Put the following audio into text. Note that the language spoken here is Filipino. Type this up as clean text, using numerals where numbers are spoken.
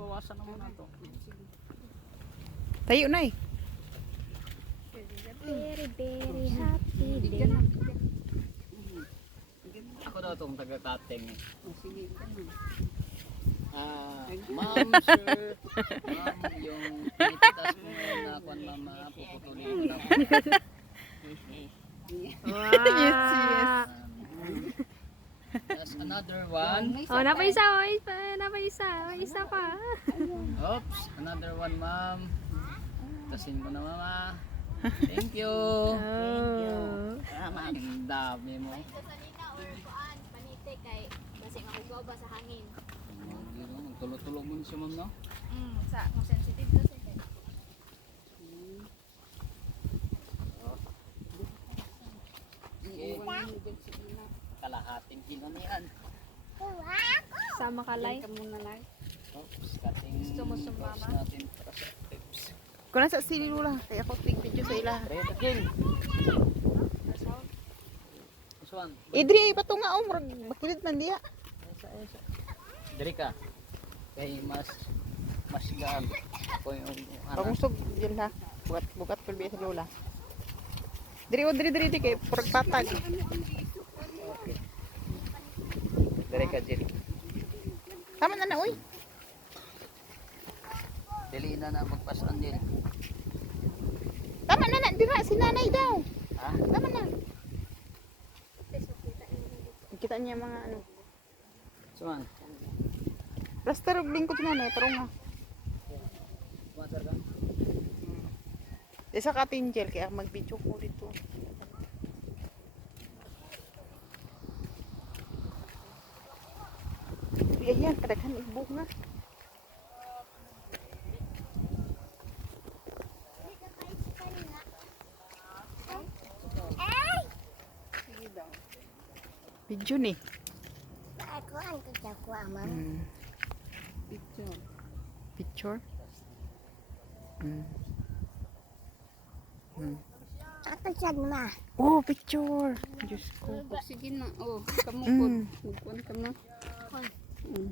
bawasan naman na to. Tayo na eh. Very, very happy day. Ako daw itong taga-cutting eh. Sige, ganun. Ma'am, sir. Ma'am, yung pinititas mo na kung mama, puputulin ko na. Wow. That's another one. Oh, napaisa, napaisa. May isa pa. Oops, another one, ma'am. Tasin ko na, mama. Thank you. Oh. Ang dami mo. Panite kay kasi makugaw ba sa hangin. Magtulo-tulo mo siya, ma'am, no? Sa kung sensitive kasi. Sige. Kalahating kilo na yan. Sama ka, Lai. Ka muna lang. Oops, cutting. Gusto mo sumama? Natin para sa tips. Kung nasa sili lula, kaya ako tig-video sa ila. Reto, King. This one. Idri, pato nga oh, bakilid man diya. Dari ka. Kay mas gaan. Ako yung Pangusog yun ha. Bukat ko biya sa lula. Diri o diri di kay purag patag. Okay. Dari ka, Jerry. Tama na uy. Dili na na magpasan din. Tama na dira si nanay daw. Ha? Tama na. Kita niya mga ano. Suman. Plaster og lingkod si nanay, pero nga. Sponsor ka? Isa ka tingel kaya mag-video ko dito. Ayan, kadaghan ibog nga. Video ni. Ako ang kakakuha mo. Picture. Picture. Ako siya na. Oh, picture. Diyos ko. Sige na. Oh, kamukod. Mm. Kukuan ka na. Mm.